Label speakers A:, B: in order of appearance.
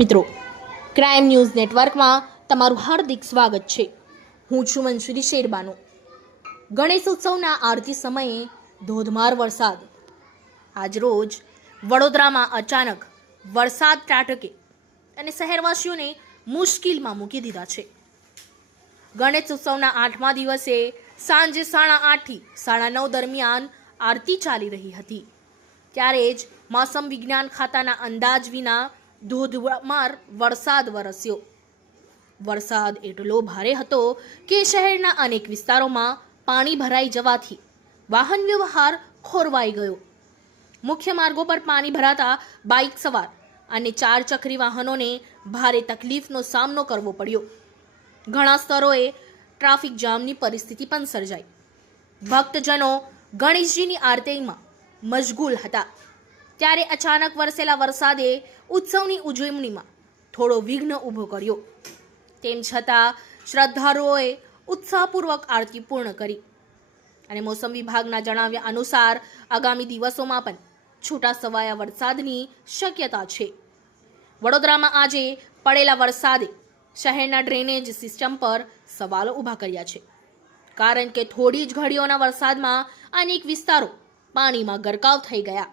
A: મિત્રો crime news નેટવર્કમાં તમારું હાર્દિક સ્વાગત છે. હું છું મંસુરી શેરબાનો. ગણેશ ઉત્સવના આરતી સમયે ધોધમાર વરસાદ. આજરોજ વડોદરામાં અચાનક વરસાદ ત્રાટકે અને શહેરવાસીઓને મુશ્કેલમાં મૂકી દીધા છે. ગણેશ ઉત્સવના આઠમા દિવસે સાંજે સાડા આઠથી સાડા નવ દરમિયાન આરતી ચાલી રહી હતી. ત્યારે જ મોસમ વિજ્ઞાન ખાતાના અંદાજ વિના ધોધમાર વરસાદ વરસ્યો. વરસાદ એટલો ભારે હતો કે શહેરના અનેક વિસ્તારોમાં પાણી ભરાઈ જવાથી વાહન વ્યવહાર ખોરવાઈ ગયો. મુખ્ય માર્ગો પર પાણી ભરાતા બાઇક સવાર અને ચાર ચક્રી વાહનોને ભારે તકલીફનો સામનો કરવો પડ્યો. ઘણા સ્થળોએ ટ્રાફિક જામની પરિસ્થિતિ પણ સર્જાઈ. ભક્તજનો ગણેશજીની આરતીમાં મશગુલ હતા. ત્યારે અચાનક વરસેલા વરસાદે ઉત્સવની ઉજવણીમાં થોડો વિઘ્ન ઊભો કર્યો. તેમ છતાં શ્રદ્ધાળુઓએ ઉત્સાહપૂર્વક આરતી પૂર્ણ કરી. અને મોસમ વિભાગના જણાવ્યા અનુસાર આગામી દિવસોમાં પણ છૂટા સવાયા વરસાદની શક્યતા છે. વડોદરામાં આજે પડેલા વરસાદે શહેરના ડ્રેનેજ સિસ્ટમ પર સવાલો ઊભા કર્યા છે. કારણ કે થોડી જ ઘડીઓના વરસાદમાં અનેક વિસ્તારો પાણીમાં ગરકાવ થઈ ગયા.